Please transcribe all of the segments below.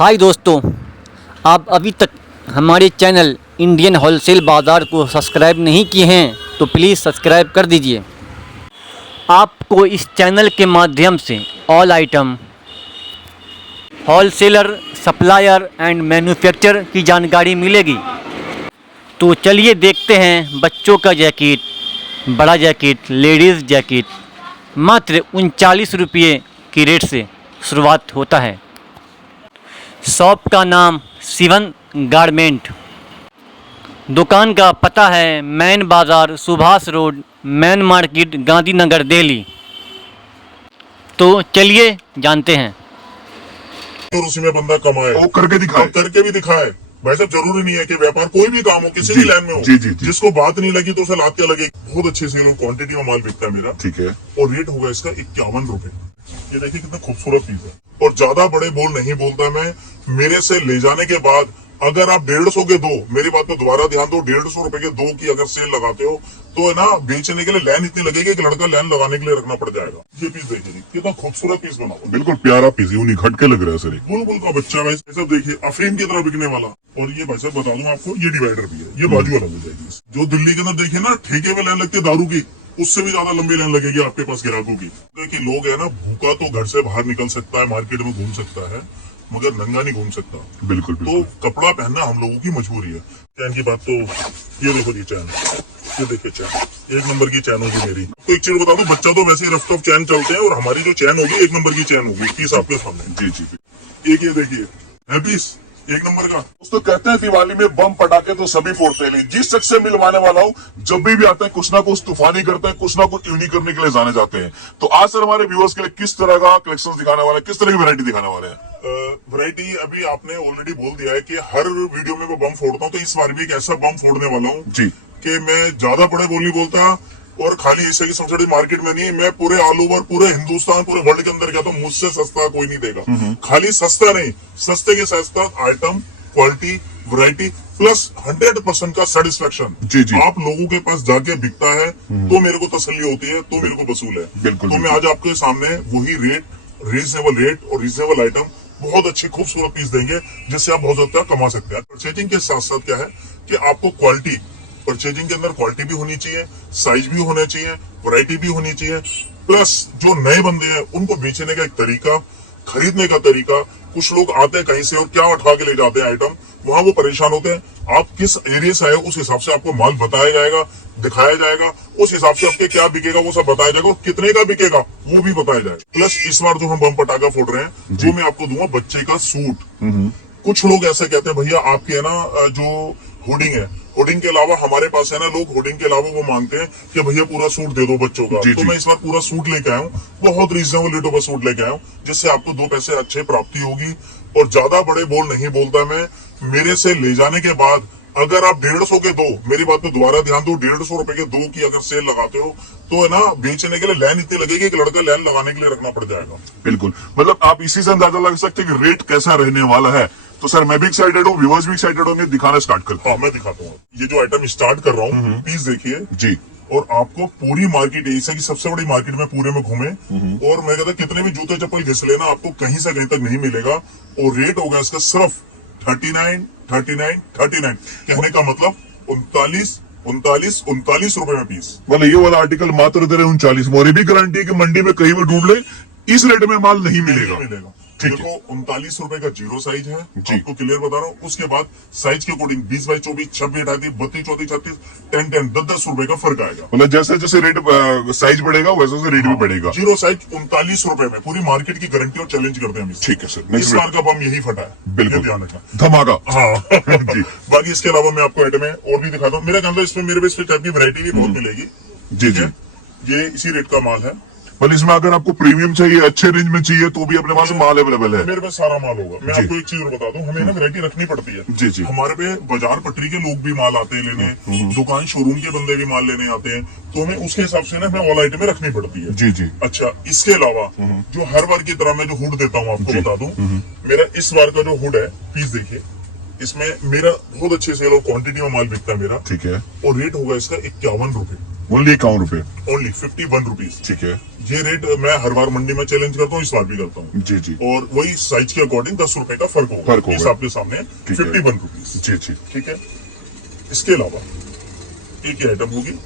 हाय दोस्तों, आप अभी तक हमारे चैनल इंडियन होलसेल बाज़ार को सब्सक्राइब नहीं किए हैं तो प्लीज़ सब्सक्राइब कर दीजिए। आपको इस चैनल के माध्यम से all item wholesaler, supplier and manufacturer की जानकारी मिलेगी। तो चलिए देखते हैं बच्चों का जैकेट, बड़ा जैकेट, लेडीज़ जैकेट मात्र 39 रुपये की रेट से शुरुआत होता है। शॉप का नाम शिवन गारमेंट। दुकान का पता है मैन बाज़ार, Subhash road, main market, Gandhinagar, Delhi. तो चलिए जानते हैं। और उसी में बंदा कमाए, वो करके दिखाए, करके भी दिखाए। भाई साहब जरूरी नहीं है कि व्यापार कोई भी काम हो, किसी भी लाइन में हो, जी। जिसको बात नहीं लगी तो उसे लात क्या लगे। बहुत अच्छे से क्वांटिटी में माल बिकता है मेरा, ठीक है। और रेट होगा इसका 51 रुपए। ये देखिए कितना खूबसूरत पीस है, और ज्यादा बड़े बोल नहीं बोलता मैं। मेरे से ले जाने के बाद अगर आप 150 के दो, मेरी बात पे दोबारा ध्यान दो, 150 रुपए के दो की अगर सेल लगाते हो तो है ना, बेचने के लिए लाइन इतनी लगेगी कि लड़का लाइन लगाने के लिए रखना पड़ जाएगा। ये पीस देखिए कितना खूबसूरत पीस बना हुआ, बिल्कुल प्यारा पीस, यूनिक हट के लग रहा है सर। बुलबुल का बच्चा भाई साहब देखिए, अफीम की तरह बिकने वाला। और ये भाई साहब बता दूं आपको, ये डिवाइडर भी है, ये बाजू वाला हो जाएगी। जो दिल्ली के अंदर देखिए ना ठेके में लाइन लगती है दारू की, उससे भी ज्यादा लंबी लाइन लगेगी आपके पास ग्राहकों की। देखिए लोग है ना, भूखा तो घर से बाहर निकल सकता है, मार्केट में घूम सकता है, मगर नंगा नहीं घूम सकता। बिल्कुल, तो कपड़ा पहनना हम लोगों की मजबूरी है। चैन की बात तो ये देखो, ये चैन, ये देखिए चैन 1 नंबर की चैन होगी मेरी। तो एक चीज बता दूं, बच्चा तो वैसे ही रफ टफ चैन चलते हैं, और हमारी जो चैन होगी 1 नंबर की चैन होगी। पीस आपके सामने, जी। एक ये देखिए है पीस 1 नंबर का। तो कहते हैं दिवाली में बम पटाखे तो सभी फोड़ते हैं, जिस शख्स से मिलवाने वाला हूँ जब भी आता है कुछ ना कुछ तूफानी करता है, कुछ ना कुछ यूनिक करने के लिए जाने जाते हैं। तो आज सर हमारे व्यूअर्स के लिए किस तरह का कलेक्शन दिखाने वाले हैं, किस तरह की वैरायटी दिखाने वाले हैं? वैरायटी अभी आपने ऑलरेडी बोल दिया है कि हर वीडियो में मैं बम फोड़ता हूँ, तो इस बार भी एक ऐसा बम फोड़ने वाला हूँ जी कि मैं ज्यादा बड़े बोल नहीं बोलता, और खाली ऐसे की सबसे बड़ी मार्केट में नहीं, मैं पूरे ऑल ओवर, पूरे हिंदुस्तान, पूरे वर्ल्ड के अंदर कहता हूँ, मुझसे सस्ता कोई नहीं देगा। खाली सस्ता नहीं, सस्ते के सस्ता आइटम, क्वालिटी, वैरायटी प्लस 100% का सेटिस्फेक्शन। जी। आप लोगों के पास जाके बिकता है तो मेरे को तसल्ली होती है, तो मेरे को वसूल है। बिल्कुल, तो मैं आज आपके सामने वही रेट, रीजनेबल रेट और रीजनेबल आइटम, बहुत अच्छी खूबसूरत पीस देंगे जिससे आप बहुत ज्यादा कमा सकते हैं। परचेजिंग के साथ साथ क्या है कि आपको क्वालिटी, परचेजिंग के अंदर क्वालिटी भी होनी चाहिए, साइज भी होना चाहिए, वैरायटी भी होनी चाहिए, प्लस जो नए बंदे हैं उनको बेचने का एक तरीका, खरीदने का तरीका। कुछ लोग आते हैं कहीं से और क्या उठा के ले जाते हैं आइटम, वहां वो परेशान होते हैं। आप किस एरिया से आए उस हिसाब से आपको माल बताया जाएगा, दिखाया जाएगा, उस हिसाब से आपके क्या बिकेगा वो सब बताया जाएगा, और कितने का बिकेगा वो भी बताया जाएगा। प्लस इस बार जो हम बम पटाखा फोड़ रहे हैं वो मैं आपको दूंगा बच्चे का सूट। कुछ लोग ऐसे कहते हैं भैया आपकी है ना जो होर्डिंग है, होर्डिंग के अलावा हमारे पास है ना, लोग होर्डिंग के अलावा वो मांगते हैं कि भैया पूरा सूट दे दो बच्चों का। तो मैं इस बार पूरा सूट लेके आया हूँ, बहुत रीजनेबल रेटों पर सूट लेके आया हूँ, जिससे आपको 2 पैसे अच्छे प्राप्ति होगी। और ज्यादा बड़े बोल नहीं बोलता मैं। मेरे से ले जाने के बाद अगर आप 150 के दो, मेरी बात पे दोबारा ध्यान दो, 150 रुपए के दो की अगर सेल लगाते हो तो है ना, बेचने के लिए लाइन इतनी लगेगी कि लड़का लाइन लगाने के लिए रखना पड़ जाएगा। बिल्कुल, मतलब आप इसी से अंदाजा लगा सकते हैं कि रेट कैसा रहने वाला है। तो सर मैं भी एक्साइटेड हूँ, व्यूअर्स भी एक्साइटेड होंगे, दिखाना स्टार्ट करते हैं। हाँ मैं दिखाता हूँ, ये जो आइटम स्टार्ट कर रहा हूँ, पीस देखिए जी। और आपको पूरी मार्केट, ऐसा की सबसे बड़ी मार्केट में पूरे में घूमे, और मैं कहता कितने भी जूते चप्पल घिस लेना, आपको कहीं से कहीं तक नहीं मिलेगा। और रेट होगा इसका सिर्फ 39 कहने का मतलब 39 रुपए में पीस। मतलब ये वाला आर्टिकल मात्र दे रहे 39। मोरी भी गारंटी है कि मंडी में कहीं भी ढूंढ ले इस रेट में माल नहीं मिलेगा। ठीक है। देखो 39 रुपए का जीरो साइज है, जी। आपको क्लियर बता रहा हूँ। उसके बाद साइज के अकॉर्डिंग 20 बाई 24, 26, 38, 32, 34, 36, 10, 10 रुपए का फर्क आएगा। मतलब जैसे जैसे रेट साइज बढ़ेगा वैसे वैसे रेट भी बढ़ेगा। जीरो साइज 39 रुपए में, पूरी मार्केट की गारंटी और चैलेंज करते हैं हम। ठीक है सर, इस बार का बम यही फटा है, बिल्कुल ध्यान रखना, धमाका। हाँ जी। बाकी इसके अलावा मैं आपको आइटम और भी दिखाता हूँ। मेरा कहना इसमें मेरे पास टाइप की वैरायटी भी बहुत मिलेगी। जी। ये इसी रेट का माल है। मतलब इसमें अगर आपको प्रीमियम चाहिए, अच्छे रेंज में चाहिए, तो भी अपने पास माल अवेलेबल है। मेरे पास सारा माल होगा। मैं जी। आपको एक चीज और बता दूं, हमें ना वैरायटी रखनी पड़ती है। जी। हमारे पे बाजार पटरी के लोग भी माल आते हैं लेने, दुकान शोरूम के बंदे भी माल लेने आते हैं, तो हमें उसके हिसाब से ना हमें ऑल आइटम रखनी पड़ती है। जी। अच्छा, इसके अलावा जो हर बार की तरह मैं जो हुड देता हूँ आपको बता दूं, मेरा इस बार का जो हुड है, पीस देखिए, इसमें मेरा बहुत अच्छे से क्वांटिटी में माल बिकता है मेरा। ठीक है। और रेट होगा इसका 51 रुपए। ओनली 51 रुपए। Only 51 rupees. ठीक है ये रेट मैं हर बार मंडी में चैलेंज करता हूँ, इस बार भी करता हूँ। जी जी। और वही साइज के अकॉर्डिंग 10 रुपए का फर्क होगा, इस आपके सामने ठीक है। 51 रुपीज। जी जी। ठीक है। इसके अलावा एक ही आइटम होगी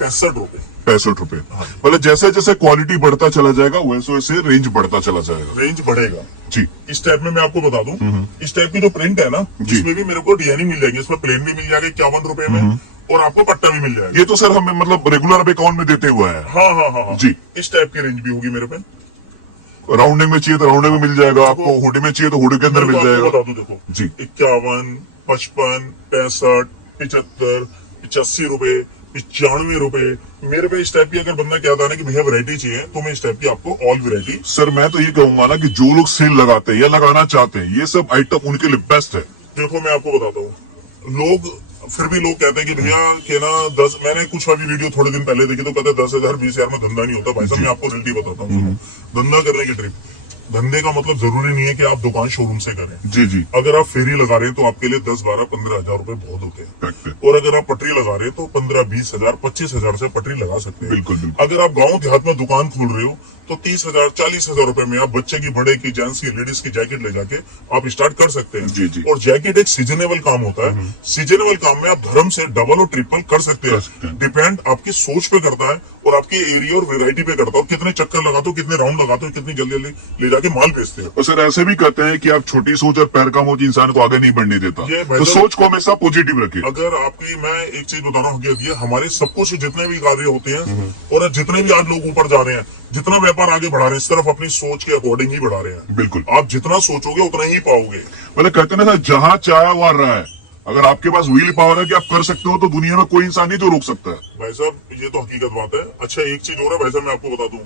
65 रुपए। 65 रुपए। हाँ। मतलब जैसे जैसे क्वालिटी बढ़ता चला जाएगा वैसे वैसे रेंज बढ़ता चला जाएगा। रेंज बढ़ेगा जी। इस टाइप में मैं आपको बता दूं, इस टाइप की जो प्रिंट है ना, जी। इसमें भी मेरे को डिजाइनिंग मिल जाएगी। इसमें प्लेन भी मिल जाएगा 51 रुपए में, और आपको पट्टा भी मिल जाएगा। ये तो सर हमें मतलब रेगुलर अकाउंट में देते हुए है। हाँ हाँ हाँ हाँ। जी। इस टाइप की रेंज भी होगी मेरे पे। राउंडिंग में चाहिए तो राउंडिंग में मिल जाएगा आपको, हुडी में चाहिए तो हुडी के अंदर मिल आपको जाएगा। बता दूं, देखो जी। 51, 55, 65, 75, 85 रुपए, 95 रुपए। मेरे पे इस टाइप की अगर बंदा कहता है ना कि भैया वैरायटी चाहिए, तो मैं इस टाइप की आपको ऑल वैरायटी। सर मैं तो ये कहूंगा ना कि जो लोग सेल लगाते हैं या लगाना चाहते हैं, ये सब आइटम उनके लिए बेस्ट है। देखो मैं आपको बताता हूँ, लोग फिर भी लोग कहते हैं कि भैया के ना 10, मैंने कुछ अभी वीडियो थोड़े दिन पहले देखी तो कहते हैं 10,000 20,000 में धंधा नहीं होता। भाई साहब मैं आपको रियलिटी बताता हूँ, धंधा करने की ट्रिप, धंधे का मतलब जरूरी नहीं है कि आप दुकान शोरूम से करें। जी जी। अगर आप फेरी लगा रहे हैं तो आपके लिए 10, 12, 15 हजार रुपए बहुत होते हैं। Correct है। और अगर आप पटरी लगा रहे हैं तो 15, 20 हजार, 25 हजार से पटरी लगा सकते हैं। बिल्कुल बिल्कुल। अगर आप गांव देहात में दुकान खोल रहे हो तो 30,000, 40,000 रुपए में आप बच्चे की, बड़े की, जेंट्स की, लेडीज की जैकेट ले जाके आप स्टार्ट कर सकते हैं। जी, जी। और जैकेट एक सीजनेबल काम होता है। सीजनेबल काम में आप धर्म से डबल और ट्रिपल कर सकते कर सकते हैं। हैं। डिपेंड आपकी सोच पे करता है और आपके एरिया और वेरायटी पे करता है, कितने चक्कर लगाते हो, कितने राउंड लगाते हो, कितनी जल्दी जल्दी ले जाके माल बेचते हो। और सर ऐसे भी कहते हैं कि आप छोटी सोच और पैर का मोच इंसान को आगे नहीं बढ़ने देता, ये भाई तो साहब- सोच को हमेशा पॉजिटिव रखिए। अगर आपकी, मैं एक चीज बता रहा हूँ, हकीकत ये हमारे सब कुछ जितने भी कार्य होते हैं और जितने भी आज लोग ऊपर जा रहे हैं, जितना व्यापार आगे बढ़ा रहे हैं, सिर्फ अपनी सोच के अकॉर्डिंग ही बढ़ा रहे हैं। बिल्कुल। आप जितना सोचोगे उतना ही पाओगे। मतलब कहते हैं ना सर, जहाँ चाहे वहां रहा है। अगर आपके पास व्हील पावर है कि आप कर सकते हो, तो दुनिया में कोई इंसान नहीं जो रोक सकता है। भाई साहब ये तो हकीकत बात है। अच्छा एक चीज और है भाई साहब, मैं आपको बता दूं,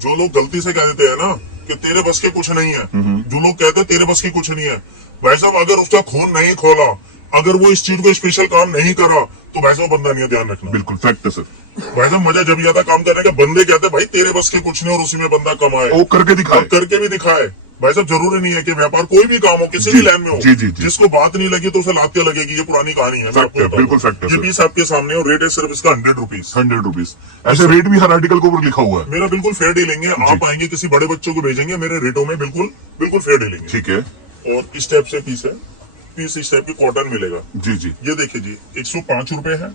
जो लोग गलती से कह देते हैं ना कि तेरे बस के कुछ नहीं है, जो लोग कहते हैं तेरे बस की कुछ नहीं है, भाई साहब अगर उसका खून नहीं खोला, अगर वो इस चीज को स्पेशल काम नहीं करा, तो भाई साहब बंदा नहीं है, ध्यान रखना। बिल्कुल फैक्ट है सर। भाई साहब मजा जब आता काम करने का, बंदे कहते हैं भाई तेरे बस के कुछ नहीं और उसी में बंदा कमाए, वो करके दिखाए। और करके भी दिखाए। भाई साहब जरूरी नहीं है कि व्यापार कोई भी काम हो, किसी जी, भी लाइन में हो, जी, जी, जी। जिसको बात नहीं लगी तो उसे लात क्या लगेगी, ये पुरानी कहानी है। मैं फैक्ट आपको है, बता बिल्कुल दूं। फैक्ट है ये सर। पीस आपके सामने और रेट है सिर्फ इसका 100 रुपीज। 100 रुपीज। ऐसे रेट भी हर आर्टिकल के ऊपर लिखा हुआ है। मेरा बिल्कुल फेयर डीलिंग है। आप आएंगे किसी बड़े बच्चों को भेजेंगे, मेरे रेटों में बिल्कुल बिल्कुल फेयर डीलिंग है। ठीक है। और इस टाइप से पीस है, पीस इस टाइप की कॉटन मिलेगा। जी जी। ये देखिए जी 105 रुपए है,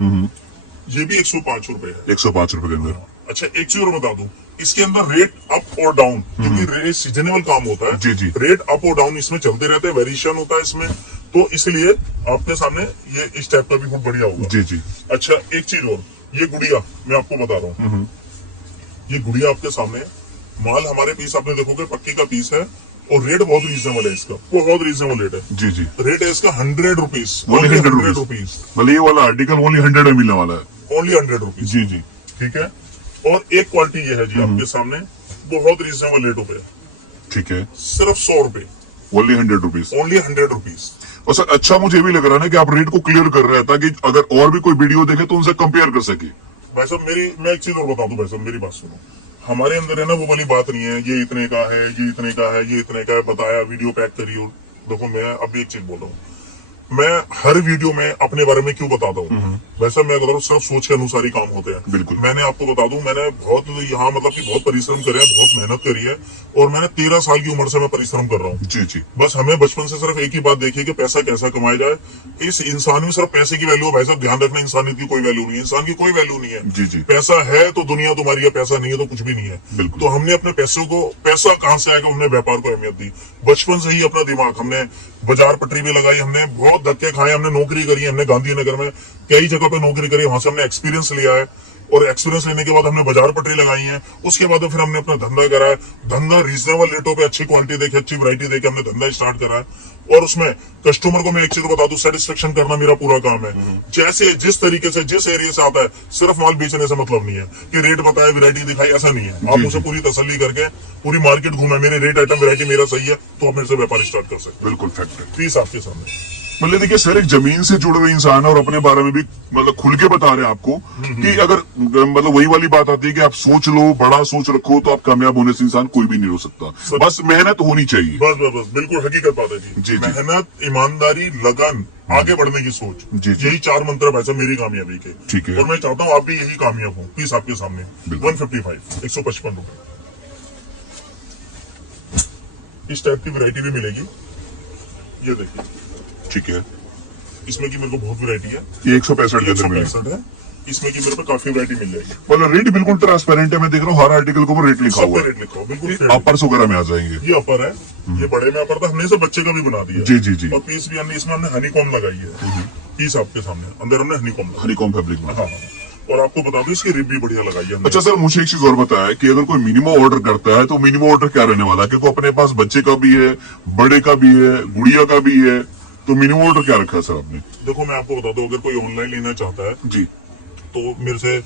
ये भी 105 रुपए है। 105 रुपए के अंदर। अच्छा एक चीज और बता दूं, इसके अंदर रेट अप और डाउन, क्योंकि रेट सीजनेबल काम होता है। जी, जी। रेट अप और डाउन इसमें चलते रहते हैं, वेरिएशन होता है इसमें, तो इसलिए आपके सामने ये इस टाइप का भी बहुत बढ़िया होगा। जी जी। अच्छा एक चीज और, ये गुड़िया मैं आपको बता रहा हूँ, ये गुड़िया आपके सामने है। माल हमारे पीस आपने देखोगे पक्की का पीस है, और रेट बहुत रीजनेबल है इसका, बहुत रीजनेबल रेट है। जी जी। रेट है इसका 100 रुपीज, ओनली 100 100 रुपीज। रुपीज, मतलब ये वाला आर्टिकल ओनली 100 में मिलने वाला है। Only 100 rupees. जी जी। ठीक है। और एक क्वालिटी ये है जी आपके सामने, बहुत रीजनेबल रेटों पे, ठीक है। सिर्फ 100 रुपए, ओनली 100 रुपीज। Only 100 rupees. और सर अच्छा मुझे भी लग रहा है ना कि आप रेट को क्लियर कर रहे हैं, ताकि अगर और भी कोई वीडियो देखे तो उनसे कंपेयर कर सके। भाई साहब मैं एक चीज और बता दूं, भाई साहब मेरी बात सुनो, हमारे अंदर है ना वो वाली बात नहीं है, ये इतने का है, ये इतने का है, ये इतने का है, बताया वीडियो पैक करिए। देखो मैं अभी एक चीज बोल रहा हूँ, मैं हर वीडियो में अपने बारे में क्यों बताता हूँ, वैसा मैं बता रहा हूँ, सिर्फ सोच के अनुसार ही काम होते हैं। बिल्कुल। मैंने आपको बता दूं, मैंने बहुत यहाँ मतलब कि बहुत परिश्रम करे हैं, बहुत मेहनत करी है, और मैंने 13 साल की उम्र से मैं परिश्रम कर रहा हूँ। जी जी। बस हमें बचपन से सिर्फ एक ही बात देखी कि पैसा कैसा कमाया जाए। इस इंसान में सिर्फ पैसे की वैल्यू है। भाई साहब ध्यान रखना, इंसानियत की कोई वैल्यू नहीं है, इंसान की कोई वैल्यू नहीं है। जी जी। पैसा है तो दुनिया तुम्हारी है, पैसा नहीं है तो कुछ भी नहीं है। बिल्कुल। तो हमने अपने पैसों को, पैसा कहाँ से आएगा, हमने व्यापार को अहमियत दी। बचपन से ही अपना दिमाग, हमने बाजार पटरी भी लगाई, हमने बहुत धक्के खाए, हमने नौकरी करी, हमने गांधीनगर में कई जगह पे नौकरी करी, वहां से हमने एक्सपीरियंस लिया है, और एक्सपीरियंस लेने के बाद हमने बाजार पटरी लगाई है। उसके बाद फिर हमने अपना धंधा करा है, धंधा रीजनेबल रेटों पे, अच्छी क्वालिटी देके, अच्छी वैरायटी देके हमने धंधा स्टार्ट करा है। और उसमें कस्टमर को मैं एक चीज बता दूं, सेटिस्फेक्शन करना मेरा पूरा काम है। जैसे जिस तरीके से, जिस एरिया से आता है, सिर्फ माल बेचने से मतलब नहीं है कि रेट बताया, वैरायटी दिखाई, ऐसा नहीं है। आप उसे पूरी तसल्ली करके पूरी मार्केट घूमे, मेरे रेट आइटम वैरायटी मेरा सही है, तो आप मेरे से व्यापार स्टार्ट कर सकते बिल्कुल फैक्ट है। हैं। पीस आपके सामने। मतलब देखिए सर, एक जमीन से जुड़े हुए इंसान है और अपने बारे में भी मतलब खुल के बता रहे हैं आपको कि अगर मतलब वही वाली बात आती है कि आप सोच लो, बड़ा सोच रखो, तो आप कामयाब होने से इंसान कोई भी नहीं हो सकता। बस मेहनत होनी चाहिए। बस बस बस बिल्कुल हकीकत बात है जी। जी, जी। मेहनत, ईमानदारी, लगन, आगे बढ़ने की सोच, जी, जी। यही 4 मंत्र भाई साहब मेरी कामयाबी के। ठीक है। और मैं चाहता हूँ आप भी यही कामयाब हो। पीस आपके सामने बिल्कुल। 155 155 रुपए। इस टाइप की वैरायटी भी मिलेगी। ये देखिए, ठीक है, इसमें की मेरे को बहुत वैरायटी है। ये 165 के अंदर मिलेगा। 165 है, इसमें की मेरे पे काफी वैरायटी मिल जाएगी। मतलब रेट बिल्कुल ट्रांसपेरेंट है, मैं देख रहा हूँ हर आर्टिकल के ऊपर रेट लिखा सब हुआ पे है। रेट लिखा हो बिल्कुल ये fair। अपर्स वगैरह में आ जाएंगे। ये अपर है, ये बड़े में अपर था, हमने सब बच्चे का भी बना दिया। जी, जी, जी। और पीस भी हमने इसमें हमने हनीकॉम लगाई है। पीस आपके सामने अंदर हमने हनीकॉम लगाई। हनीकॉम फैब्रिक में। हाँ हाँ। और आपको बता दूं इसकी रिब भी बढ़िया लगाई है हमने। अच्छा सर, मुझे एक चीज और बताया कि अगर कोई मिनिमम ऑर्डर करता है तो मिनिमम ऑर्डर क्या रहने वाला है? क्योंकि अपने पास बच्चे का भी है, बड़े का भी है, गुड़िया का भी है, तो मिनिमम ऑर्डर क्या रखा है सर आपने? देखो मैं आपको बता दूं, अगर कोई ऑनलाइन लेना चाहता है जी, तो मेरे से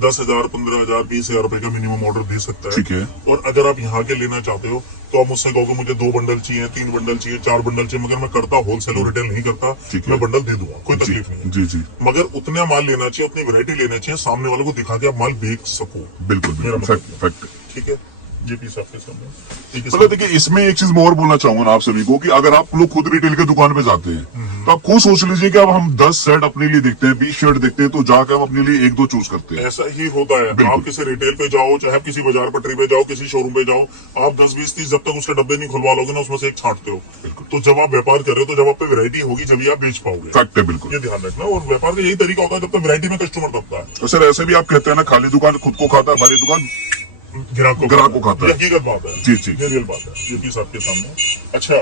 10,000 15,000 20,000 रुपए का मिनिमम ऑर्डर दे सकता है। ठीक है। और अगर आप यहाँ के लेना चाहते हो तो आप मुझसे कहोगे मुझे 2 बंडल चाहिए, 3 बंडल चाहिए, 4 बंडल चाहिए, मगर मैं करता होलसेल और रिटेल नहीं करता। ठीक है। मैं बंडल दे दूंगा, कोई जी, तकलीफ नहीं है। जी, जी, मगर उतना माल लेना चाहिए, उतनी वैरायटी लेना चाहिए, सामने वाले को दिखा के आप माल बेच सको। बिल्कुल मेरा बिल्कुल, मतलब फैक्ट फैक्ट। ठीक है, ये पीस आपके सामने। ठीक है मतलब देखिए, इसमें एक चीज मैं और बोलना चाहूंगा ना आप सभी को कि अगर आप लोग खुद रिटेल के दुकान पे जाते हैं तो आप खुद सोच लीजिए कि अब हम 10 सेट अपने लिए देखते हैं, 20 शर्ट देखते हैं, तो जाकर हम अपने लिए 1-2 चूज करते हैं। ऐसा ही होता है। बिल्कुल। आप किसी रिटेल पे जाओ, चाहे आप किसी बाजार पटरी पे जाओ, किसी शोरूम पे जाओ, आप 10 20 30 जब तक उसके डब्बे नहीं खुलवा लोगे ना, उसमें से एक छांटते हो। बिल्कुल। तो जब आप व्यापार कर रहे हो तो जब आप पे वैरायटी होगी जब आप बेच पाओगे। फैक्ट है, बिल्कुल। ये ध्यान रखना। और व्यापार का यही तरीका होता है जब तक वैरायटी में कस्टमर दबता है। तो सर ऐसे भी आप कहते हैं ना, खाली दुकान खुद को खाता है, भरी दुकान ग्राहक को खाता है। ये हकीकत बात है। जी, जी। ये रियल बात है। ये पीस आपके सामने। अच्छा,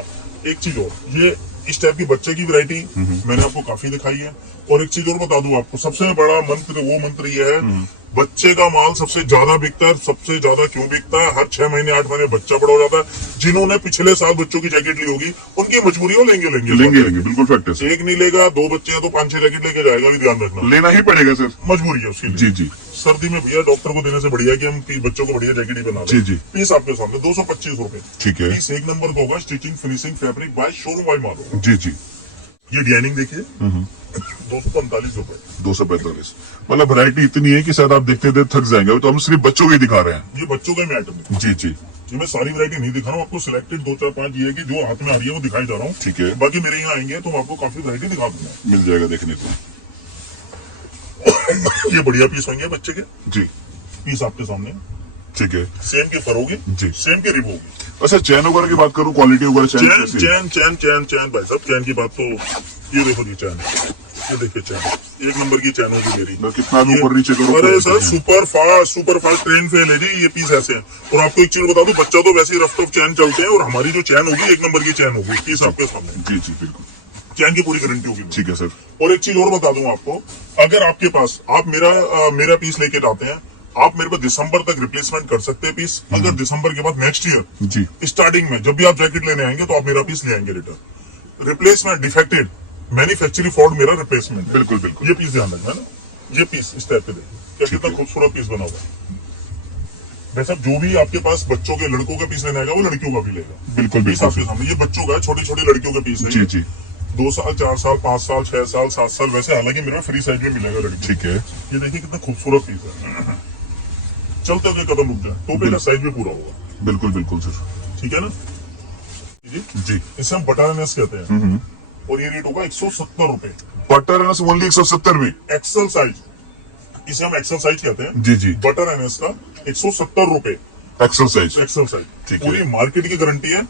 एक चीज और, ये इस टाइप की बच्चे की वैरायटी मैंने आपको काफी दिखाई है। और एक चीज और बता दूं आपको, सबसे बड़ा मंत्र वो मंत्र ये है, बच्चे का माल सबसे ज्यादा बिकता है। सबसे ज्यादा क्यों बिकता है? हर 6 महीने 8 महीने बच्चा बड़ा हो जाता है। जिन्होंने पिछले साल बच्चों की जैकेट ली होगी उनकी मजबूरी हो, लेंगे लेंगे, बिल्कुल फैक्ट है सर। एक नहीं लेगा, 2 बच्चे हैं तो 5-6 जैकेट लेके जाएगा, भी ध्यान रखना। लेना ही पड़ेगा सर। मजबूरी है उसकी। जी, जी, सर्दी में भैया डॉक्टर को देने से बढ़िया है कि हम बच्चों को बढ़िया जैकेट ही बना दें। जी, जी। पीस आपके सामने 225 रुपए। ठीक है। पीस 1 नंबर का होगा, stitching finishing fabric by showroom by mall होगा। जी, जी। ये डिजाइनिंग देखिए, 245 रुपए। 245। मतलब वैरायटी इतनी है कि शायद आप देखते देखते थक जाएंगे, तो हम सिर्फ बच्चों के ही दिखा रहे हैं। ये बच्चों का ही आइटम है। जी, जी, ये मैं सारी वैरायटी नहीं दिखा रहा हूँ आपको, सिलेक्टेड 2 4 5 ये है कि जो हाथ में आ रही है वो दिखाई जा रहा हूँ। ठीक है। बाकी मेरे यहाँ आएंगे तो मैं आपको काफी वैरायटी दिखा दूंगा। मिल जाएगा देखने को। ये बढ़िया पीस होंगे बच्चे के। जी, पीस आपके सामने ठीक है। सेम की फर होगी, जी। सेम की रिब होगी। अच्छा, चैन वगैरह की बात करूं, क्वालिटी वगैरह चैन चैन कैसी है? चैन चैन चैन चैन भाई साहब, चैन की बात तो ये देखो जी, चैन ये देखिए, चैन 1 नंबर की चैन होगी मेरी। मैं कितना भी ऊपर नीचे करूं, अरे कोई सर, दिक्कत नहीं। सुपर फास्ट ट्रेन फेल है जी, ये पीस ऐसे हैं। और आपको एक चीज बता दूं, बच्चा तो वैसे ही रफ टफ चैन चलते हैं, और हमारी जो चैन होगी 1 नंबर की चैन होगी। पीस आपके सामने, जी, जी, बिल्कुल। चैन की पूरी गारंटी होगी। ठीक है सर। और एक चीज और बता दूं आपको, अगर आपके पास आप मेरा पीस लेके जाते हैं, आप मेरे को दिसंबर तक रिप्लेसमेंट कर सकते हैं पीस। अगर दिसंबर के बाद नेक्स्ट ईयर जी, स्टार्टिंग में जब भी आप जैकेट लेने आएंगे तो आप मेरा पीस ले आएंगे return. Replacement defected, manufacturing fault मेरा रिप्लेसमेंट। बिल्कुल, बिल्कुल। ये पीस ध्यान रखना है ना। ये पीस इस टाइप पे देखिए, क्या ठीक कितना है। खूबसूरत पीस बना हुआ है। भाई साहब, जो भी आपके पास बच्चों के लड़कों का पीस लेने आएगा वो लड़कियों का भी लेगा। बिल्कुल, पीस बिल्कुल आपके सर। सामने, ये बच्चों का है, छोटी छोटी लड़कियों के पीस है। जी, जी, 2 साल 4 साल 5 साल 6 साल 7 साल, वैसे हालांकि मेरे फ्री साइज में मिलेगा लड़की। ठीक है। ये देखिए कितना खूबसूरत पीस है। चलते हुए कदम रुक जाए, टोपे का साइज भी पूरा होगा। बिल्कुल, बिल्कुल सर। ठीक है ना जी। जी। इसे हम बटारनेस कहते हैं। और ये रेट होगा 170 रुपए। बटर एनएस ओनली 170 में। एक्सल साइज, इसे हम एक्सल साइज कहते हैं। जी, जी। बटर एनएस का 170 रुपए एक्सरसाइज। XL size. ठीक है। पूरी मार्केट की गारंटी है।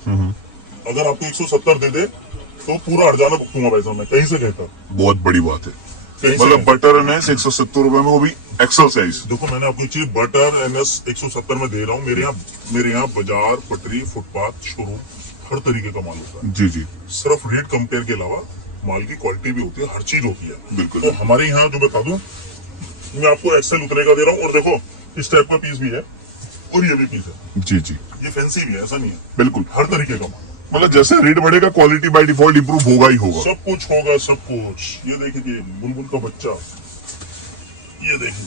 अगर आपको 170 दे दे तो पूरा हरजाना भुगतूंगा भाई साहब, मैं कहीं से कहता। बहुत बड़ी बात है। कहीं से मतलब कहता। बटर एनएस 170 रुपए में, वो भी एक्सल साइज। देखो मैंने आपको एक चीज, बटर एनएस 170 में दे रहा हूँ। मेरे यहाँ बाजार पटरी फुटपाथ शोरूम हर तरीके का माल होता है। जी, जी, सिर्फ रेट कंपेयर के अलावा माल की क्वालिटी भी होती है, हर चीज होती है। बिल्कुल। तो हमारे यहाँ जो बता दूं, मैं आपको एक्सेल उतने का दे रहा हूँ। और देखो इस टाइप का पीस भी है और ये भी पीस है। जी, जी, ये फैंसी भी है, ऐसा नहीं है, बिल्कुल। हर तरीके का माल। मतलब जैसे रेट बढ़ेगा क्वालिटी बाय डिफॉल्ट इंप्रूव होगा ही होगा। सब कुछ होगा, सब कुछ। ये देखिए बुलबुल का बच्चा, ये देखिए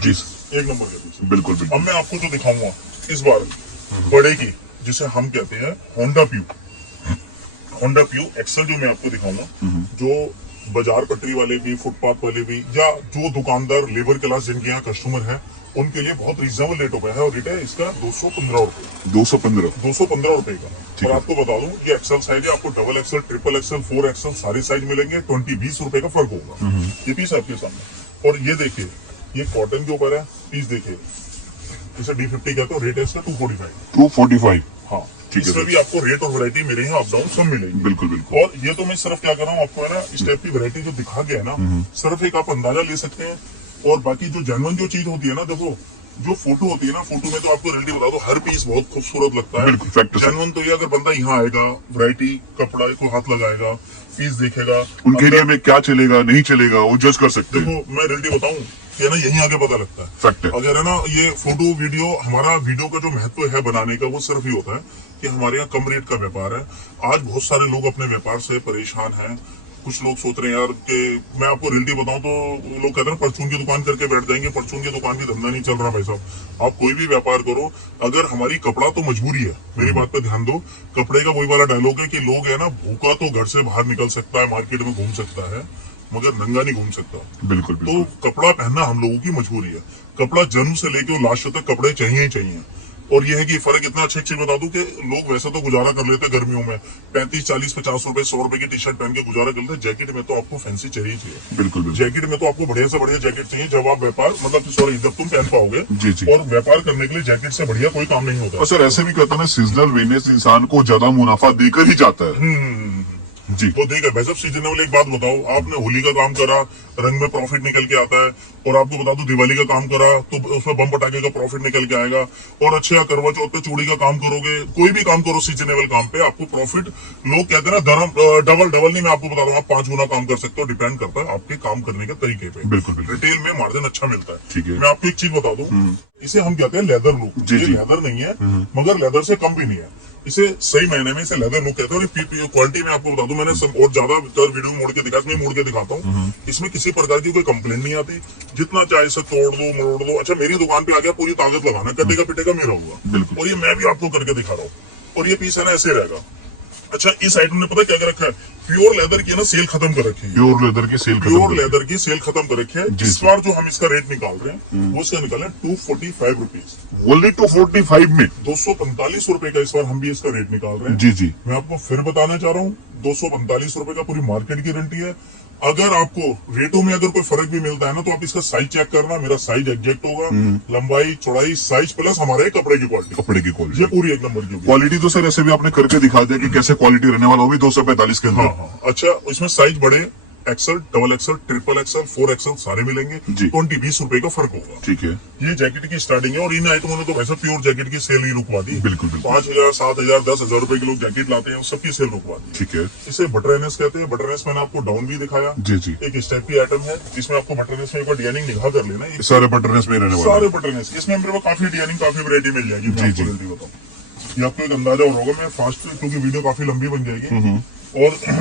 जी। 1 नंबर का पीस। बिल्कुल, बिल्कुल। अब मैं आपको जो दिखाऊंगा इस बार बड़े की, जिसे हम कहते हैं होंडा प्यू एक्सेल, जो मैं आपको दिखाऊंगा, जो बाजार पटरी वाले भी फुटपाथ वाले भी या जो दुकानदार लेबर क्लास जिनके यहाँ कस्टमर है उनके लिए बहुत रीजनेबल रेट हो गया है और रेट है इसका 215 रुपए 215 215 रुपए का। ठीक और है। आपको बता दूं ये एक्सेल साइज है, आपको double XL, triple XL, 4XL सारे साइज मिलेंगे। 20-20 रुपए का फर्क होगा। ये पीस आपके सामने। और ये देखिए ये कॉटन के ऊपर है पीस, देखिए इसे D50 कहते हैं। रेट है इसका 245। 245 हाँ ठीक है इसमें सर। भी आपको रेट और वैरायटी मेरे यहाँ अप डाउन सब मिलेगी। बिल्कुल बिल्कुल। और ये तो मैं सिर्फ क्या कर रहा हूँ आपको है ना इस टाइप की वैरायटी जो दिखा गया है ना, सिर्फ एक आप अंदाजा ले सकते हैं। और बाकी जो जेन्युइन जो चीज होती है ना, देखो जो फोटो होती है ना, फोटो में तो आपको रियलिटी बता दो हर पीस बहुत खूबसूरत लगता है। बिल्कुल, fact है सर। जेन्युइन तो ये अगर बंदा यहाँ आएगा, वैरायटी कपड़ा को हाथ लगाएगा, पीस देखेगा, उनके एरिया में क्या चलेगा नहीं चलेगा वो जज कर सकते हैं। देखो मैं रियलिटी बताऊं कि है ना यहीं आगे पता लगता है। फैक्ट है। अगर है ना ये फोटो वीडियो, हमारा वीडियो का जो महत्व है बनाने का वो सिर्फ ही होता है कि हमारे यहाँ कम रेट का व्यापार है। आज बहुत सारे लोग अपने व्यापार से परेशान हैं। कुछ लोग सोच रहे हैं यार कि मैं आपको रियलिटी बताऊं तो लोग कहते हैं परचून की दुकान करके बैठ जाएंगे, परचून की दुकान की धंधा नहीं चल रहा भाई साहब। आप कोई भी व्यापार करो, अगर हमारी कपड़ा तो मजबूरी है, मेरी बात पे ध्यान दो। कपड़े का वही वाला डायलॉग है कि लोग है ना भूखा तो घर से बाहर निकल सकता है, मार्केट में घूम सकता है, मगर नंगा नहीं घूम सकता। बिल्कुल तो बिल्कुल। कपड़ा पहनना हम लोगों की मजबूरी है। कपड़ा जन्म से लेकर लास्ट तक कपड़े चाहिए ही चाहिए। और ये है कि फर्क इतना अच्छे चीज बता दूं कि लोग वैसे तो गुजारा कर लेते हैं गर्मियों में 35, 40, 50 रुपए, 100 रुपए की टी शर्ट पहन के गुजारा कर लेते हैं। जैकेट में तो आपको फैंसी चाहिए चाहिए। बिल्कुल बिल्कुल। जैकेट में तो आपको बढ़िया से बढ़िया जैकेट चाहिए जब आप व्यापार मतलब सॉरी जब तुम पहन पाओगे। जी जी। और व्यापार करने के लिए जैकेट से बढ़िया कोई काम नहीं होता। और सर ऐसे भी कहते हैं ना सीजनल वेनेस इंसान को ज्यादा मुनाफा देकर ही जाता है। जी। वो देगा भाई साहब सीजनेबल। एक बात बताओ, आपने होली का काम करा, रंग में प्रॉफिट निकल के आता है। और आपको बता दूं दिवाली का काम करा तो उसमें बम पटाखे का प्रॉफिट निकल के आएगा। और अच्छे करवा चौथ पे चूड़ी का काम करोगे, कोई भी काम करो सीजनेबल काम पे आपको प्रॉफिट, लोग कहते हैं ना डबल नहीं, मैं आपको बता दूं आप 5 गुना काम कर सकते हो। डिपेंड करता है आपके काम करने के तरीके पे। बिल्कुल बिल्कुल। रिटेल में मार्जिन अच्छा मिलता है। ठीक है। मैं आपको एक चीज बता दूं, इसे हम कहते हैं लेदर लुक। जी, ये जी। लेदर नहीं है मगर लेदर से कम भी नहीं है। इसे सही मायने में इसे लेदर लुक कहते हैं। और क्वालिटी में आपको बता दूं, मैंने और ज्यादा वीडियो मोड़ के दिखा, मैं मोड़ के दिखाता हूँ। इसमें किसी प्रकार की कोई कंप्लेंट नहीं आती। जितना चाहे इसे तोड़ दो मरोड़ दो। अच्छा मेरी दुकान पे आ गया, पूरी ताकत लगाना, कटेगा पिटेगा मेरा हुआ। बिल्कुल। और ये मैं भी आपको करके दिखा रहा हूँ। और ये पीस है ना ऐसे रहेगा। अच्छा इस आइटम ने पता क्या कर रखा है, प्योर लेदर की है ना सेल खत्म कर रखी है। प्योर लेदर की सेल प्योर लेदर की सेल खत्म कर रखी है। जी, इस जी। बार जो हम इसका रेट निकाल रहे हैं वो इसका निकाले 245 रुपीज। ओनली 245 में। 245 रुपए का इस बार हम भी इसका रेट निकाल रहे हैं। जी जी। मैं आपको फिर बताना चाह रहा हूँ 245 रुपए का पूरी मार्केट की गारंटी है। अगर आपको रेटों में अगर कोई फर्क भी मिलता है ना तो आप इसका साइज चेक करना, मेरा साइज एग्जैक्ट होगा। लंबाई चौड़ाई साइज प्लस हमारे कपड़े की क्वालिटी, कपड़े की ये क्वालिटी। पूरी एक नंबर की होगी। क्वालिटी तो सर ऐसे भी आपने करके दिखा दिया कि कैसे क्वालिटी रहने वाला, वो भी 245 के हाँ अंदर। हाँ। अच्छा इसमें साइज बड़े XL, double XL, triple XL, 4XL सारे मिलेंगे। जी। 20-20 रुपए का फर्क होगा। ठीक है। ये जैकेट की स्टार्टिंग है और इन आइटमों ने तो वैसे प्योर जैकेट की सेल ही रुकवा दी। बिल्कुल, बिल्कुल। 5,000, 7,000, 10,000 रुपए के लोग जैकेट लाते हैं, सबकी सेल रुकवा दी। ठीक है। इसे बटर एनएस कहते हैं। बटर एनएस मैंने आपको डाउन भी दिखाया। जी जी। एक स्टेप की आइटम है जिसमें आपको बटर एनएस में एक बार डिजाइनिंग निगाह कर लेना। ये सारे बटरनेस में रहने वाला सारे है। बटर एनएस इसमें मेरे को काफी डिजाइनिंग काफी वैरायटी मिल जाएगी। मैं जी, आपको जी। जल्दी बताऊं, ये आपको एक अंदाजा और होगा। मैं फास्ट क्योंकि वीडियो काफी लंबी बन जाएगी।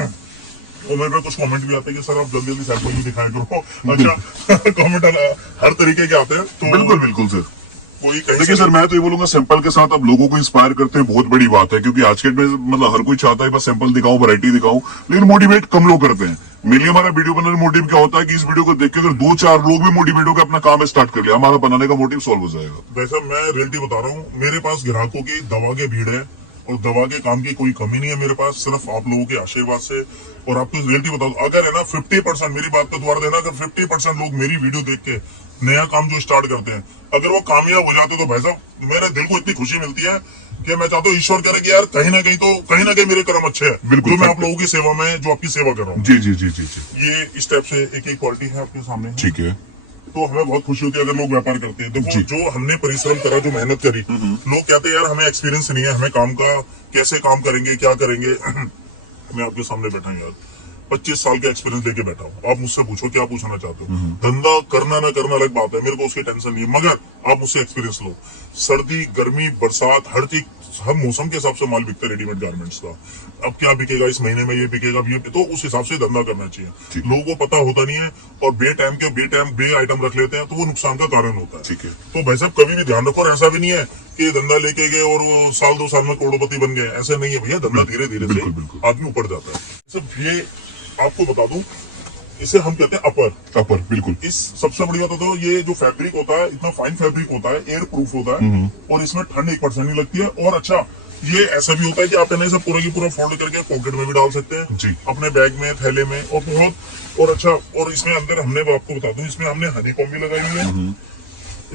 और मेरे पे कुछ कमेंट भी आते हैं कि सर आप जल्दी जल्दी सैंपल भी दिखाया करो। अच्छा कमेंट हर तरीके के आते हैं तो बिल्कुल बिल्कुल सर। कोई कहीं देखिए से सर मैं तो ये बोलूंगा सैंपल के साथ आप लोगों को इंस्पायर करते हैं, बहुत बड़ी बात है। क्योंकि आज के डेट में मतलब हर कोई चाहता है बस सैंपल दिखाऊं, वैरायटी दिखाऊं, लेकिन मोटिवेट कम लोग करते हैं। मेरे लिए हमारा वीडियो बनाने का मोटिव क्या होता है कि इस वीडियो को देख के अगर 2-4 लोग भी मोटिवेट होकर अपना काम स्टार्ट कर लिया, हमारा बनाने का मोटिव सॉल्व हो जाएगा। वैसे मैं रियलिटी बता रहा हूँ, मेरे पास ग्राहकों की दवा के भीड़ है और दवा के काम की कोई कमी नहीं है मेरे पास, सिर्फ आप लोगों के आशीर्वाद से। और आपको रियलिटी बता दूं, अगर है ना 50% मेरी बात पे द्वारा देना, अगर 50% लोग मेरी वीडियो देख के नया काम जो स्टार्ट करते हैं अगर वो कामयाब हो जाते तो भाई साहब मेरे दिल को इतनी खुशी मिलती है कि मैं चाहता हूँ ईश्वर करे कि यार कहीं ना कहीं मेरे कर्म अच्छे हैं। बिल्कुल। जो मैं आप लोगों की सेवा में जो आपकी सेवा कर रहा हूँ। जी जी जी जी जी। ये इस टाइप से एक एक क्वालिटी है आपके सामने। ठीक है। तो हमें बहुत खुशी होती है अगर लोग व्यापार करते हैं। देखो जी। जो हमने परिश्रम करा, जो मेहनत करी, लोग कहते हैं यार हमें एक्सपीरियंस नहीं है, हमें काम का कैसे काम करेंगे, क्या करेंगे। मैं आपके सामने बैठा हूं यार, 25 साल का एक्सपीरियंस लेके बैठा हूँ। आप मुझसे पूछो क्या पूछना चाहते हो। धंधा करना ना करना अलग बात है, मेरे को उसकी टेंशन नहीं है, मगर आप मुझसे एक्सपीरियंस लो। सर्दी गर्मी बरसात हर चीज हर मौसम के हिसाब से माल बिकता है रेडीमेड गारमेंट्स का। अब क्या बिकेगा इस महीने में, ये बिकेगा, ये तो उस हिसाब से धंधा करना चाहिए। लोगों को पता होता नहीं है और बे आइटम रख लेते हैं तो वो नुकसान का कारण होता है। ठीक है। तो भाई साहब कभी भी ध्यान रखो, और ऐसा भी नहीं है कि धंधा लेके गए और वो साल 2 साल में करोड़पति बन गए, ऐसा नहीं है भैया। धंधा धीरे धीरे बिल्कुल, से बिल्कुल। आदमी ऊपर जाता है। सब ये आपको बता दूं, इसे हम कहते हैं अपर। अपर बिल्कुल। इस सबसे बड़ी बात तो ये जो फैब्रिक होता है इतना फाइन फैब्रिक होता है, एयर प्रूफ होता है और इसमें ठंड 1% नहीं लगती है। और अच्छा ये ऐसा भी होता है कि आप इन्हें सब पूरा की पूरा फोल्ड करके पॉकेट में भी डाल सकते हैं जी, अपने बैग में, थैले में। और बहुत और अच्छा, और इसमें अंदर हमने आपको बता दूं इसमें हमने हनी कॉम्ब भी लगाई हुई है,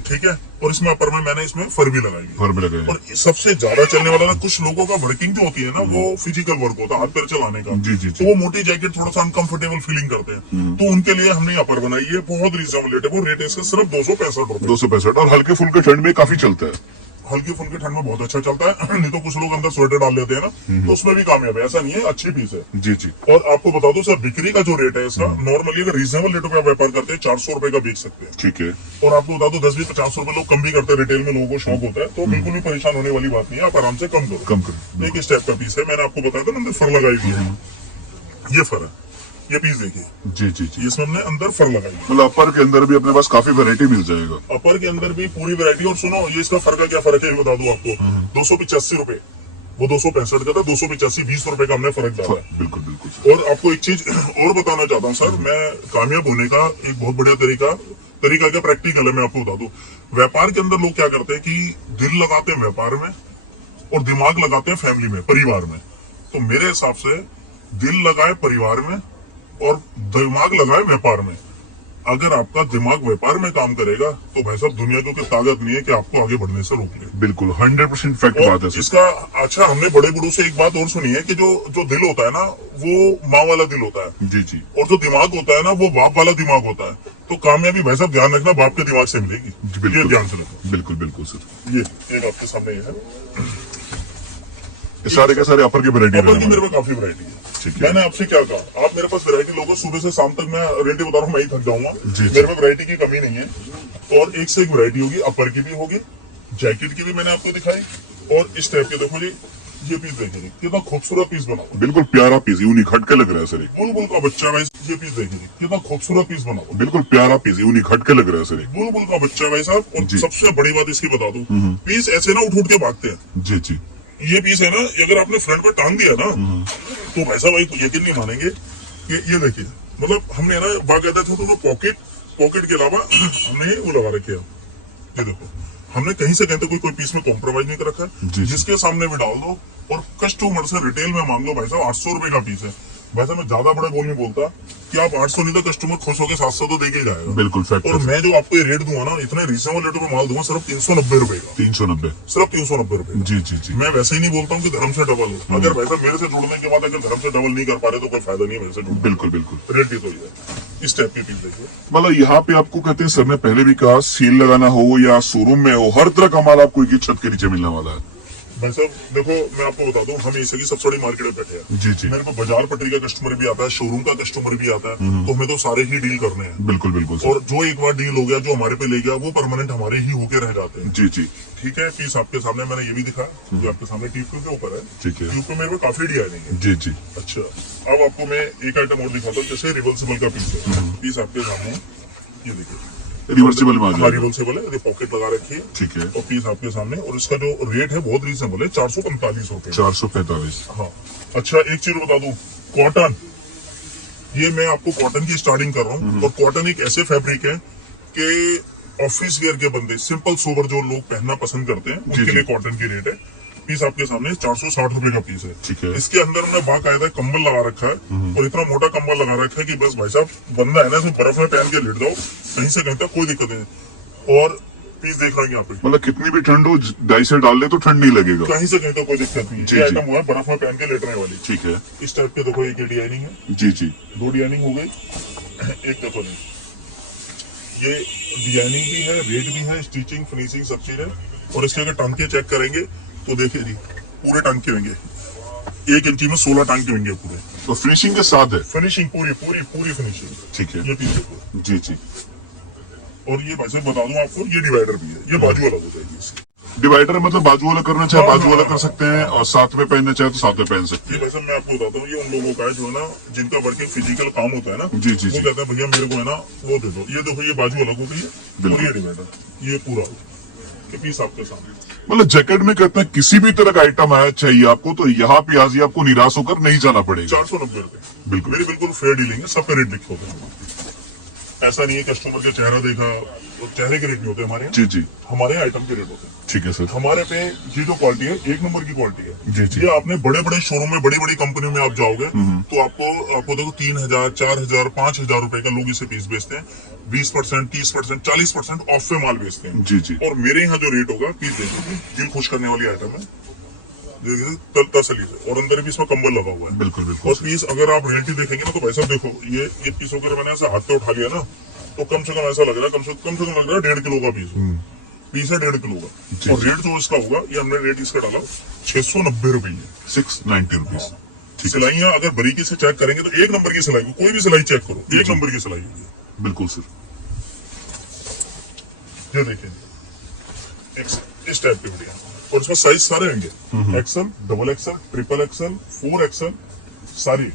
ठीक है। और इसमें अपर में मैंने इसमें फर भी लगाई हुई है। फर भी लगाई है। और सबसे ज्यादा चलने वाला ना, कुछ लोगों का वर्किंग जो होती है ना वो फिजिकल वर्क होता है, हाथ पैर चलाने का। जी, जी, तो वो मोटी जैकेट थोड़ा सा अनकंफर्टेबल फीलिंग करते हैं, तो उनके लिए हमने अपर बनाई है। बहुत रीजनेबल रेट है, वो रेट है इसका सिर्फ 265 रुपए। 265 और हल्के फुल्के ठंड में काफी चलता है। हल्की फुल्की ठंड में बहुत अच्छा चलता है। नहीं तो कुछ लोग अंदर स्वेटर डाल लेते हैं ना, तो उसमें भी कामयाब है। ऐसा नहीं है, अच्छी पीस है। जी जी। और आपको बता दो सर, बिक्री का जो रेट है इसका, नॉर्मली अगर रीजनेबल रेटों पे आप व्यापार करते हैं 400 रुपए का बेच सकते हैं। ठीक है। और आपको बता दो 10-20-50 रुपए लोग कम भी करते हैं, रिटेल में लोगों को शौक होता है, तो बिल्कुल भी परेशान होने वाली बात नहीं है। आप आराम से कम करो, कम करो। एक स्टेप का पीस है। मैंने आपको बताया था ना अंदर फर लगाई हुई है, ये फर है, ये पीस देखिए, जी जी जी। इसमें हमने अंदर फर लगाई है। मतलब अपर के अंदर भी अपने पास काफी वैरायटी मिल जाएगा। अपर के अंदर भी पूरी वैरायटी। और सुनो, ये इसका फर का क्या फर्क है ये बता दूं आपको। 285 रुपए, वो 265 का था, 285 20 रुपए का हमने फर्क डाला है। बिल्कुल बिल्कुल। और आपको एक चीज और बताना चाहता हूँ सर, मैं कामयाब होने का एक बहुत बढ़िया तरीका क्या प्रैक्टिकल है, मैं आपको बता दूं। व्यापार के अंदर लोग क्या करते हैं कि दिल लगाते हैं व्यापार में और दिमाग लगाते हैं फैमिली में, परिवार में। तो मेरे हिसाब से दिल लगाए परिवार में और दिमाग लगाए व्यापार में। अगर आपका दिमाग व्यापार में काम करेगा तो भाई साहब दुनिया की कोई ताकत नहीं है कि आपको आगे बढ़ने से रोक ले। बिल्कुल 100% फैक्ट और बात है सर। इसका अच्छा, हमने बड़े बड़ों से एक बात और सुनी है कि जो दिल होता है ना वो माँ वाला दिल होता है, जी जी। और जो दिमाग होता है ना वो बाप वाला दिमाग होता है। तो कामयाबी भाई साहब ध्यान रखना, बाप के दिमाग से मिलेगी, बिल्कुल। ये ध्यान से रखो। बिल्कुल बिल्कुल सर। ये एक आपके सामने ये है, ये सारे के सारे अपर की वैरायटी अपर की मेरे पास काफी वैरायटी है। ठीक है। मैंने आपसे क्या कहा, आप मेरे पास वैरायटी लोगो, सुबह से शाम तक मैं रेडी बता रहा हूँ, मैं ही थक जाऊंगा। जी। मेरे पास वैरायटी की कमी नहीं है। और एक से एक वैरायटी होगी, अपर की भी होगी, जैकेट की भी मैंने आपको दिखाई। और इस टाइप के देखो जी, ये पीस देखिए कितना खूबसूरत पीस बना हुआ, बिल्कुल प्यारा पीस, यूनिक हटके लग रहा है सर। ये बुलबुल का बच्चा भाई। ये पीस देखिए कितना खूबसूरत पीस बना हुआ, बिल्कुल प्यारा पीस, यूनिक हटके लग रहा है सर। ये बुलबुल का बच्चा भाई साहब। और जी। सबसे बड़ी बात इसकी बता दूं, पीस ऐसे ना उठ उठ के भागते हैं। जी जी। ये पीस है ना, अगर आपने फ्रंट पर टांग दिया ना तो भाई साहब भाई यकीन नहीं मानेंगे कि ये देखिए, मतलब हमने ना बाकायदा छोटे पॉकेट के अलावा हमने वो लगा रखे हैं। ये देखो, हमने कहीं से कहीं तक कोई पीस में कॉम्प्रोमाइज नहीं कर रखा जी, है। जी। जिसके सामने भी डाल दो। और कस्टमर से रिटेल में मांग लो भाई साहब 800 रुपए का पीस है। वैसे मैं ज्यादा बड़ा बोल नहीं बोलता कि आप 800 नहीं तो कस्टमर खुश होकर 700 तो देके जाएगा। बिल्कुल फैक्ट और है सर। मैं जो आपको ये रेट दूंगा ना, इतने रीजनेबल रेटों में माल दूंगा, सिर्फ 390 रुपए का, 390। सिर्फ 390 रुपए। जी जी जी। मैं वैसे ही नहीं बोलता हूँ कि धर्म से डबल हो। अगर वैसा मेरे से जुड़ने के बाद अगर धर्म से डबल नहीं कर पा रहे तो कोई फायदा नहीं है मेरे से जुड़ने। बिल्कुल बिल्कुल। रेट भी तो ये है, इस टाइप की पीस देखिए। मतलब यहाँ पे आपको कहते हैं सर ने पहले भी कहा, सेल लगाना हो या शोरूम में हो, हर तरह का माल आपको एक ही छत के नीचे मिलने वाला है। भाई साहब देखो, मैं आपको बता दूं, हम ऐसे की सबसे बड़ी मार्केट में बैठे हैं। जी जी। मेरे को बाजार पटरी का कस्टमर भी आता है, शोरूम का कस्टमर भी आता है, तो हमें तो सारे ही डील करने हैं। बिल्कुल बिल्कुल सर। और जो एक बार डील हो गया, जो हमारे पे ले गया, वो परमानेंट हमारे ही होके रह जाते हैं। जी जी। ठीक है। पीस आपके सामने मैंने ये भी दिखा, जो आपके सामने ट्यूब के ऊपर है। ठीक है। ट्यूब पे मेरे को काफी डिजाइनिंग है। जी जी। अच्छा, अब आपको मैं एक आइटम और दिखाता हूँ, जैसे रिवर्सिबल का पीस है। पीस आपके सामने ये देखिए, रिवर्सिबल में आ हाँ जाएगा। रिवर्सिबल है, ये पॉकेट लगा रखी है। ठीक है। और पीस आपके सामने, और इसका जो रेट है बहुत रीजनेबल है, 445 रुपए। 445। हाँ। अच्छा, एक चीज बता दूं, कॉटन, ये मैं आपको कॉटन की स्टार्टिंग कर रहा हूँ। और कॉटन एक ऐसे फैब्रिक है कि ऑफिस वेयर के बंदे, सिंपल सोबर जो लोग पहनना पसंद करते हैं, जी, उनके जी। लिए कॉटन की रेट है। पीस आपके सामने 460 रुपए का पीस है। ठीक है। इसके अंदर हमने बाकायदा कंबल लगा रखा है, और इतना मोटा कंबल लगा रखा है कि बस भाई साहब बंदा है ना, इसमें बर्फ में पहन के लेट जाओ, कहीं से कहीं तक कोई दिक्कत नहीं। और पीस देख रहे हैं यहाँ पे, मतलब कितनी भी ठंड हो, डाई से डाल ले तो ठंड नहीं लगेगा। कहीं से कहीं तक कोई दिक्कत नहीं। जी, ये जी। आइटम हुआ है बर्फ में पहन के लेटने वाली। ठीक है। इस टाइप के देखो, एक ये डिजाइनिंग है, जी जी। 2 डिजाइनिंग हो गई, एक देखो नहीं, ये डिजाइनिंग भी है, रेट भी है, स्टिचिंग फिनिशिंग सब चीज है। और इसके अगर टांके चेक करेंगे तो देखिए जी, पूरे टांके होंगे, 1 इंची में 16 टांके होंगे पूरे। तो फिनिशिंग के साथ है। फिनिशिंग पूरी फिनिशिंग। ठीक है। ये पीस देखो, जी जी। और ये वैसे बता दूं आपको, ये डिवाइडर भी है, ये बाजू अलग हो जाएगी इसकी। डिवाइडर मतलब बाजू वाला करना चाहे हाँ, बाजू वाला हाँ, कर सकते हैं, और साथ में पहनना चाहे तो साथ में पहन सकते ये हैं। वैसे मैं आपको बताता हूँ, ये उन लोगों का है जो है ना, जिनका वर्किंग फिजिकल काम होता है ना, जी, जी, वो जी। कहते हैं भैया मेरे को है ना वो दे दो। ये देखो, ये बाजू अलग हो गई है, और बिल्कुल। ये डिवाइडर, ये पूरा ये पीस आपके सामने। मतलब जैकेट में कहते हैं किसी भी तरह का आइटम आया चाहिए आपको तो यहाँ पे आज ही आपको निराश होकर नहीं जाना पड़ेगा। 490 रुपए बिल्कुल। मेरी बिल्कुल फेयर डीलिंग है, सब पे रेट लिखे होते हैं। ऐसा नहीं है कस्टमर का चेहरा देखा तो चेहरे के रेट नहीं होते हमारे यहाँ। जी जी हमारे यहाँ आइटम के रेट होते हैं। ठीक है सर। हमारे पे ये जो क्वालिटी है एक नंबर की क्वालिटी है। जी जी। ये आपने बड़े बड़े शोरूम में बड़ी बड़ी कंपनियों में आप जाओगे तो आपको देखो 3000 4000 5000 रुपए का लोग इसे पीस बेचते हैं। 20% 30% 40% ऑफ पे माल बेचते हैं। जी जी। और मेरे यहाँ जो रेट होगा पीस देखिए दिल खुश करने वाली आइटम है। तसली से और अंदर भी इसमें कंबल लगा हुआ है। बिल्कुल बिल्कुल। और पीस अगर आप रियलिटी देखेंगे ना तो भाई साहब देखो ये पीस वगैरह मैंने ऐसा हाथ पे उठा लिया ना तो कम से कम ऐसा लग रहा है कम से कम लग रहा है 1.5 किलो का पीस है 1.5 किलो का। और रेट जो इसका होगा ये हमने रेट इसका डाला 690 रुपये 690 रुपीज। सिलाइयाँ अगर बारीकी से चेक करेंगे तो एक नंबर की सिलाई, कोई भी सिलाई चेक करो एक नंबर की सिलाई होगी। बिल्कुल सर। ये देखिए इस टाइप की वीडियो और इसमें साइज सारे होंगे XL, double XL, triple XL, 4XL सारी।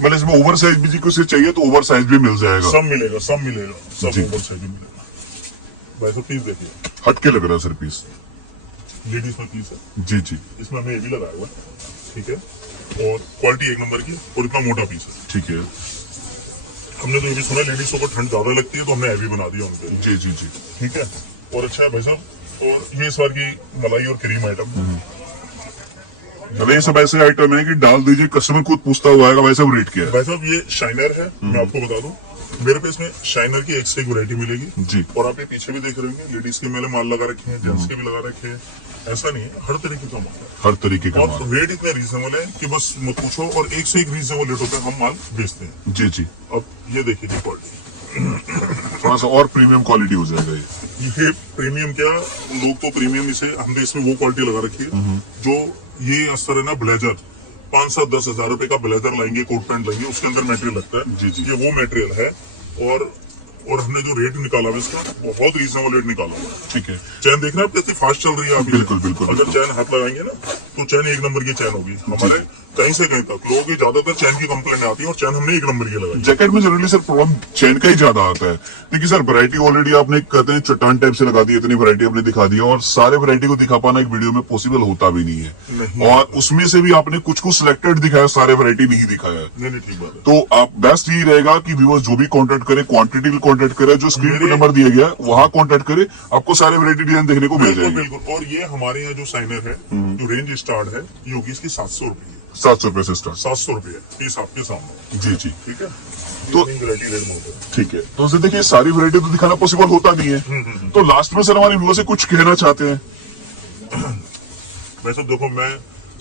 मतलब इसमें ओवर साइज भी जी को चाहिए तो ओवर साइज भी मिल जाएगा। सब मिलेगा सब जी। ओवर साइज भी मिलेगा। भाई साहब पीस देखिए हटके लग रहा है सर पीस। लेडीज में पीस है। जी जी। इसमें हमें ये भी लगाया हुआ है ठीक है और क्वालिटी एक नंबर की और इतना मोटा पीस है। ठीक है। हमने तो ये भी सुना लेडीजों को ठंड ज्यादा लगती है तो हमने हैवी बना दिया उनके लिए। जी जी जी। ठीक है और अच्छा है भाई साहब। और ये इस बार की मलाई और क्रीम आइटम अरे ये सब ऐसे आइटम है कि डाल दीजिए कस्टमर खुद पूछता हुआ आएगा वैसे रेट क्या है। भाई साहब ये शाइनर है। मैं आपको बता दूं मेरे पे इसमें शाइनर की एक से एक वैरायटी मिलेगी जी। और आप ये पीछे भी देख रहे होंगे लेडीज के मैंने माल लगा रखे हैं जेंट्स के भी लगा रखे हैं। ऐसा नहीं है हर तरीके का माल है। हर तरीके का और माल। रेट इतने रीजनेबल है कि बस मत पूछो और एक से एक रीजनेबल रेटों पे हम माल बेचते हैं। जी जी। अब ये देखिए जी क्वालिटी थोड़ा सा और प्रीमियम क्वालिटी हो जाएगा ये प्रीमियम क्या लोग तो प्रीमियम इसे हमने इसमें वो क्वालिटी लगा रखी है जो ये अस्तर है ना ब्लेजर 5-7-10 हजार रुपए का ब्लेजर लाएंगे कोट पैंट लाएंगे उसके अंदर मटेरियल लगता है। जी, जी। ये वो मटेरियल है और हमने जो रेट निकाला हुआ इसका बहुत रीजनेबल रेट निकाला हुआ है। ठीक है। चैन देखना आप कितनी फास्ट चल रही है आप बिल्कुल, बिल्कुल, अगर बिल्कुल। चैन हाथ लगाएंगे ना तो चैन एक नंबर की चैन होगी। हमारे कहीं से कहीं तक लोगों की ज्यादातर चैन की कंप्लेंट आती है और चैन हमने एक नंबर की लगाई। जैकेट में जनरली सर प्रॉब्लम चेन का ही ज्यादा आता है क्योंकि सर वैरायटी ऑलरेडी आपने कहते हैं चट्टान टाइप से लगा दी इतनी वैरायटी आपने दिखा दी और सारे वैरायटी को दिखा पाना एक वीडियो में पॉसिबल होता भी नहीं है और उसमें से भी आपने कुछ कुछ सिलेक्टेड दिखाया सारे वैरायटी नहीं दिखाया है। नहीं ठीक बात है। तो आप बेस्ट यही रहेगा कि व्यूअर्स जो भी कांटेक्ट करे क्वांटिटी कांटेक्ट करे जो स्क्रीन पे नंबर दिया गया है वहां कांटेक्ट करे आपको सारे वैरायटी डिजाइन देखने को मिल बिल्कुल जाएगी। बिल्कुल। और ये हमारे यहाँ जो साइनर है जो रेंज स्टार्ट है ये होगी इसकी 700 रुपये 700 रुपए से स्टार्ट। 700 रुपये पीस आपके सामने। जी जी। ठीक है तो वैरायटी रेट में होता है। ठीक है तो उसे देखिए सारी वैरायटी तो दिखाना पॉसिबल होता नहीं है तो लास्ट में सर हमारे व्यूअर से कुछ कहना चाहते हैं। वैसे देखो मैं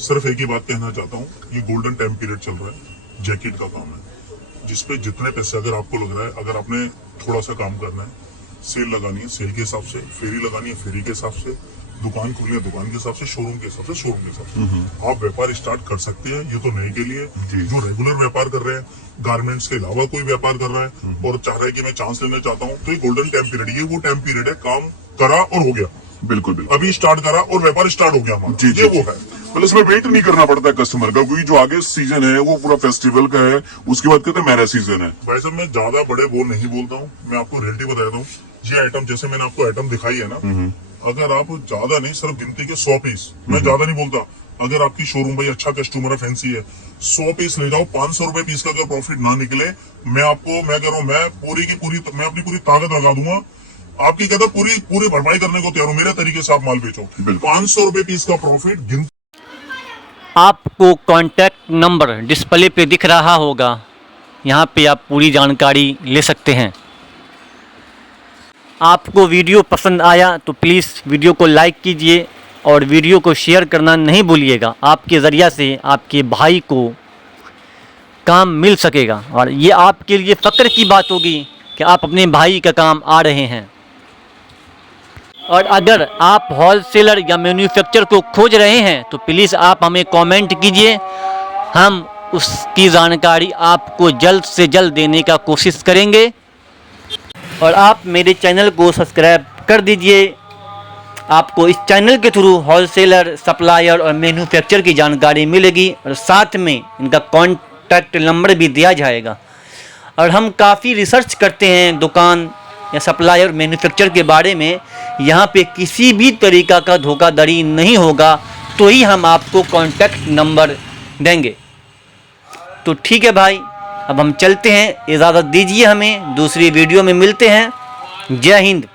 सिर्फ एक ही बात कहना चाहता हूँ ये गोल्डन टाइम पीरियड चल रहा है जैकेट का काम है जिसपे जितने पैसे अगर आपको लग रहा है अगर आपने थोड़ा सा काम करना है सेल लगानी है सेल के हिसाब से फेरी लगानी है फेरी के हिसाब से दुकान खोलनी है दुकान के हिसाब से शोरूम के हिसाब से शोरूम के हिसाब से आप व्यापार स्टार्ट कर सकते हैं। ये तो नए के लिए जो रेगुलर व्यापार कर रहे हैं गारमेंट्स के अलावा कोई व्यापार कर रहा है और चाह रहा है कि मैं चांस लेना चाहता हूँ तो ये गोल्डन टाइम पीरियड ये वो टाइम पीरियड है काम करा और हो गया। बिल्कुल बिल्कुल। अभी स्टार्ट करा और व्यापार स्टार्ट हो गया हमारा। जी, जी, ये वो जी। है मतलब इसमें वेट नहीं करना पड़ता है कस्टमर का क्योंकि जो आगे सीजन है वो पूरा फेस्टिवल का है उसके बाद कहते हैं मैरिज सीजन है। भाई साहब मैं ज्यादा बड़े बोल नहीं बोलता हूँ मैं आपको रियलिटी बताता हूँ। ये आइटम जैसे मैंने आपको आइटम दिखाई है ना अगर आप ज्यादा नहीं सिर्फ गिनती के 100 पीस मैं ज्यादा नहीं बोलता अगर आपकी शोरूम भाई अच्छा कस्टमर है फैंसी है 100 पीस ले जाओ 500 रुपए पीस का अगर प्रॉफिट ना निकले मैं कह रहा हूँ मैं मैं अपनी पूरी ताकत लगा दूंगा आपकी कहता पूरी भरपाई करने को तैयार हूँ मेरे तरीके से आप माल बेचो 500 रुपए पीस का प्रॉफिट गिन। आपको कॉन्टैक्ट नंबर डिस्प्ले पे दिख रहा होगा यहाँ पे आप पूरी जानकारी ले सकते हैं। आपको वीडियो पसंद आया तो प्लीज़ वीडियो को लाइक कीजिए और वीडियो को शेयर करना नहीं भूलिएगा। आपके ज़रिया से आपके भाई को काम मिल सकेगा और ये आपके लिए फ़क्र की बात होगी कि आप अपने भाई का काम आ रहे हैं। और अगर आप होलसेलर या मैन्युफैक्चर को खोज रहे हैं तो प्लीज़ आप हमें कमेंट कीजिए हम उसकी जानकारी आपको जल्द से जल्द देने का कोशिश करेंगे। और आप मेरे चैनल को सब्सक्राइब कर दीजिए। आपको इस चैनल के थ्रू होलसेलर सप्लायर और मैन्युफैक्चर की जानकारी मिलेगी और साथ में इनका कॉन्टैक्ट नंबर भी दिया जाएगा। और हम काफ़ी रिसर्च करते हैं दुकान या सप्लायर मैन्युफैक्चर के बारे में यहाँ पे किसी भी तरीका का धोखाधड़ी नहीं होगा, तो ही हम आपको कॉन्टैक्ट नंबर देंगे। तो ठीक है भाई, अब हम चलते हैं, इजाज़त दीजिए हमें, दूसरी वीडियो में मिलते हैं। जय हिंद।